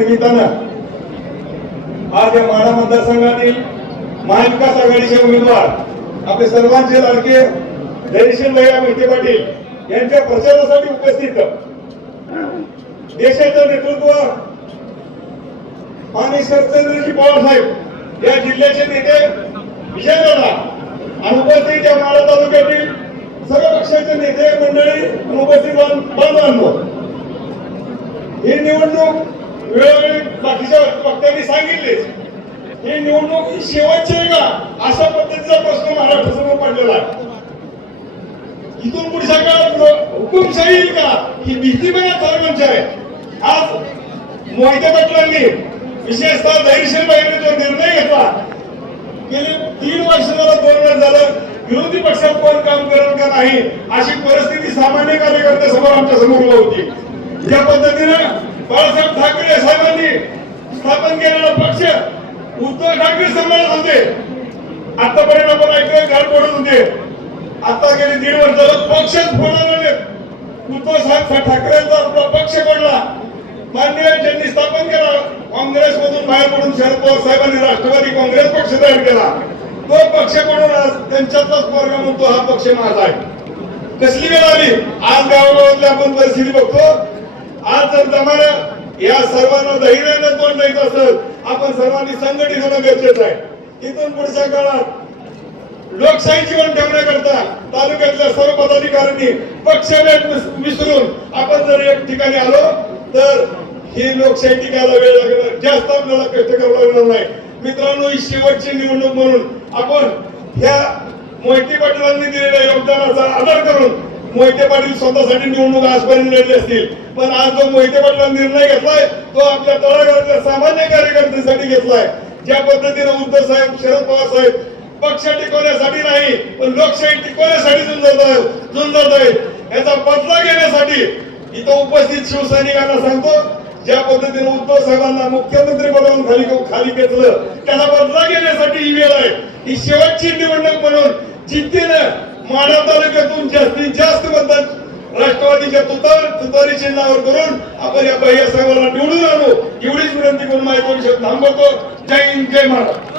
निमित्तानं आज या माढा मतदारसंघातील महाविकास आघाडीचे उमेदवार आपले सर्वांचे लाडके धैर्यशील भैया मोहिते पाटील यांच्या प्रचारासाठी उपस्थित. देशाचं नेतृत्व आणि शरदचंद्रजी पवार साहेब या जिल्ह्याचे नेते विजयदादा आणि उपस्थित या माढा तालुक्यातील सर्व पक्षाचे नेते मंडळी आणि उपस्थित बांध- बांधवांनो. ही निवडणूक वेळोवेळी बाकीच्या वक्त्यांनी सांगितलेच हे निवडणूक ही शेवटची आहे का? अशा पद्धतीचा प्रश्न महाराष्ट्रासमोर पडलेला आहे. इथून पुढच्या काळात हुकुमशाही येईल का? ही भीती पण या सर्वांची आहे. आज मोहिते पाटलांनी विशेषतः धैर्यशील बाईने जो निर्णय घेतला गेले तीन वर्ष झाला दोन वेळ झालं विरोधी पक्षात कोण काम करेल का नाही अशी परिस्थिती सामान्य कार्यकर्त्यासमोर आमच्यासमोर होती. ज्या पद्धतीनं बाळासाहेब ठाकरे साहेबांनी स्थापन केलेला पक्ष उद्धव ठाकरे सांभाळत होते. आतापर्यंत आपण ऐकलं घर पडत होते. आता गेले दीड वर्ष पक्षच फोडायला उद्धव साहेब ठाकरेंचा आपला पक्ष पडला. मान्य ज्यांनी स्थापन केला काँग्रेस मधून बाहेर पडून शरद पवार साहेबांनी राष्ट्रवादी काँग्रेस पक्ष तयार केला. तो पक्ष पडून आज त्यांच्यातलाच वर्ग म्हणतो हा पक्ष माझा आहे. कसली वेळ आली? आज गावागावातली आपण परिस्थिती बघतो. आज जर जमाना या सर्वांना धैर्यानं तोंड द्यायचं असेल आपण सर्वांनी संघटित होणं गरजेचं आहे. इथून पुढच्या काळात लोकशाही जीवन ठेवण्याकरता तालुक्यातल्या सर्व पदाधिकाऱ्यांनी पक्षभेद विसरून आपण जर एक ठिकाणी आलो तर ही लोकशाही टिकायला वेळ लागणार. जास्त आपल्याला कष्ट करावं लागणार नाही. मित्रांनो ही शेवटची निवडणूक म्हणून आपण ह्या मोहिती पाटीलांनी दिलेल्या योगदानाचा आदर करून मोहिते पाटील स्वतःसाठी निवडणूक आजपर्यंत लढले असतील. पण आज जो मोहिते पाटलांनी निर्णय घेतलाय तो आपल्या तळागाळातल्या सामान्य कार्यकर्त्यांसाठी घेतलाय. ज्या पद्धतीने उद्धव साहेब शरद पवार साहेब पक्ष टिकवण्यासाठी नाही पण लोकशाही टिकवण्यासाठी झुंजत आहे झुंजत आहे याचा बदला घेण्यासाठी इथं उपस्थित शिवसैनिकांना सांगतो ज्या पद्धतीने उद्धव साहेबांना मुख्यमंत्री पदावरून खाली खाली घेतलं त्याला बदला घेण्यासाठी ही वेळ आहे. ही शेवटची निवडणूक म्हणून जिद्दीनं माढा तालुक्यातून जास्तीत जास्त मतदान राष्ट्रवादीच्या तुतार तुतारी चिन्हावर करून आपण या बाह्य साहेबांना निवडून आलो एवढीच विनंती करून माझे दोन थांबवतो. जय हिंद जय महाराज